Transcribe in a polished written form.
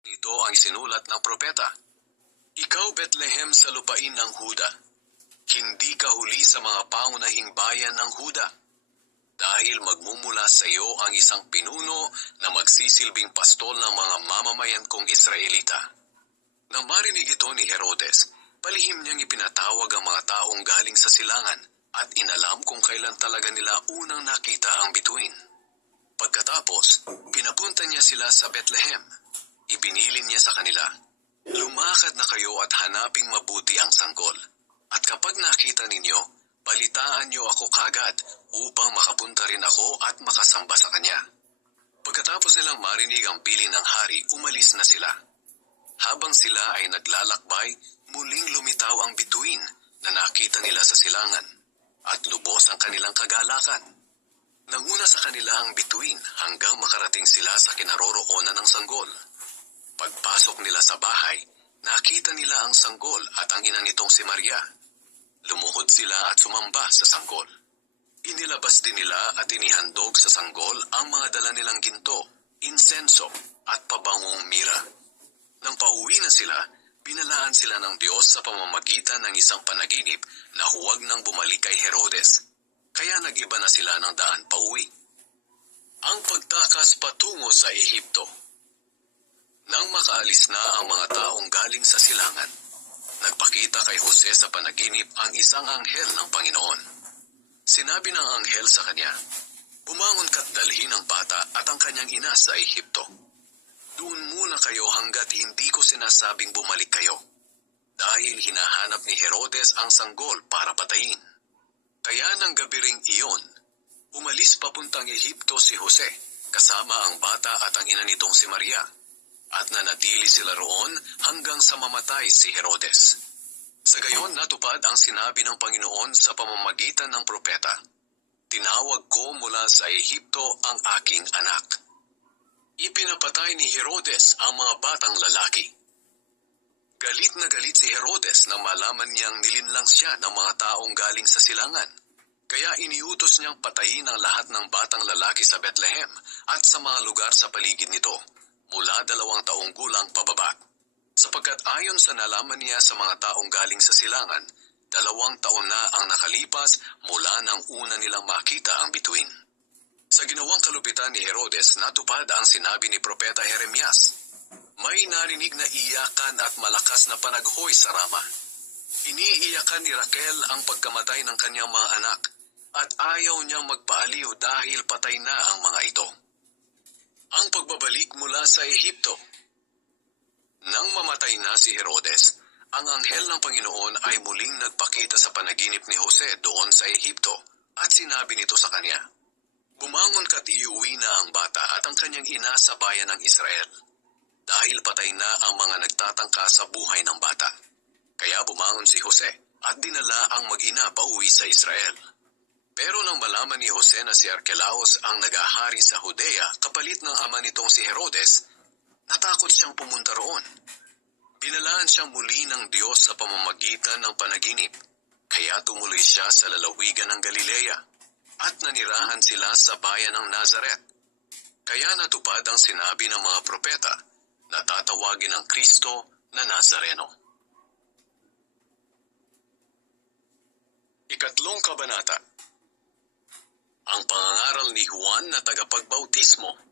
Ito ang isinulat ng propeta. Ikaw, Bethlehem sa lupain ng Huda, hindi ka huli sa mga pangunahing bayan ng Huda, dahil magmumula sa iyo ang isang pinuno na magsisilbing pastol ng mga mamamayan kong Israelita. Nang marinig ito ni Herodes, palihim niyang ipinatawag ang mga taong galing sa silangan at inalam kung kailan talaga nila unang nakita ang bituin. Pagkatapos, pinapunta niya sila sa Bethlehem. Ibinilin niya sa kanila, lumakad na kayo at hanaping mabuti ang sanggol. At kapag nakita ninyo, balitaan niyo ako kagad upang makapunta rin ako at makasamba sa kanya. Pagkatapos nilang marinig ang bilin ng hari, umalis na sila. Habang sila ay naglalakbay, muling lumitaw ang bituin na nakita nila sa silangan at lubos ang kanilang kagalakan. Nanguna sa kanila ang bituin hanggang makarating sila sa kinaroroonan ng sanggol. Pagpasok nila sa bahay, nakita nila ang sanggol at ang ina nitong si Maria. Lumuhod sila at sumamba sa sanggol. Inilabas din nila at inihandog sa sanggol ang mga dala nilang ginto, insenso at pabangong mira. Nang pauwi na sila, binalaan sila ng Diyos sa pamamagitan ng isang panaginip na huwag nang bumalik kay Herodes. Kaya nag-iba na sila ng daan pauwi. Ang pagtakas patungo sa Ehipto. Nang makaalis na ang mga taong galing sa silangan, nagpakita kay Jose sa panaginip ang isang anghel ng Panginoon. Sinabi ng anghel sa kanya, bumangon ka't dalhin ang bata at ang kanyang ina sa Ehipto. Doon muna kayo hanggat hindi ko sinasabing bumalik kayo, dahil hinahanap ni Herodes ang sanggol para patayin. Kaya ng gabi ring iyon, umalis papuntang Ehipto si Jose, kasama ang bata at ang ina nitong si Maria, at nanatili sila roon hanggang sa mamatay si Herodes. Sa gayon natupad ang sinabi ng Panginoon sa pamamagitan ng propeta, tinawag ko mula sa Ehipto ang aking anak. Ipinapatay ni Herodes ang mga batang lalaki. Galit na galit si Herodes nang malaman niyang nilinlang siya ng mga taong galing sa silangan. Kaya iniutos niyang patayin ang lahat ng batang lalaki sa Bethlehem at sa mga lugar sa paligid nito, mula 2 taong gulang pababa. Sapagkat ayon sa nalaman niya sa mga taong galing sa silangan, 2 taon na ang nakalipas mula nang una nilang makita ang bituin. Sa ginawang kalupitan ni Herodes, natupad ang sinabi ni Propeta Jeremias. May narinig na iyakan at malakas na panaghoy sa Rama. Iniiyakan ni Raquel ang pagkamatay ng kanyang mga anak at ayaw niyang magpaaliw dahil patay na ang mga ito. Ang pagbabalik mula sa Ehipto. Nang mamatay na si Herodes, ang anghel ng Panginoon ay muling nagpakita sa panaginip ni Jose doon sa Ehipto at sinabi nito sa kanya, bumangon ka't iuwi na ang bata at ang kanyang ina sa bayan ng Israel, dahil patay na ang mga nagtatangka sa buhay ng bata. Kaya bumangon si Jose at dinala ang mag-ina pauwi sa Israel. Pero nang malaman ni Jose na si Archelaus ang nag-ahari sa Judea kapalit ng ama nitong si Herodes, natakot siyang pumunta roon. Binalaan siyang muli ng Diyos sa pamamagitan ng panaginip, kaya tumuloy siya sa lalawigan ng Galilea at nanirahan sila sa bayan ng Nazaret. Kaya natupad ang sinabi ng mga propeta na tatawagin ang Kristo na Nazareno. Ikatlong kabanata. Ang pangangaral ni Juan na tagapagbautismo.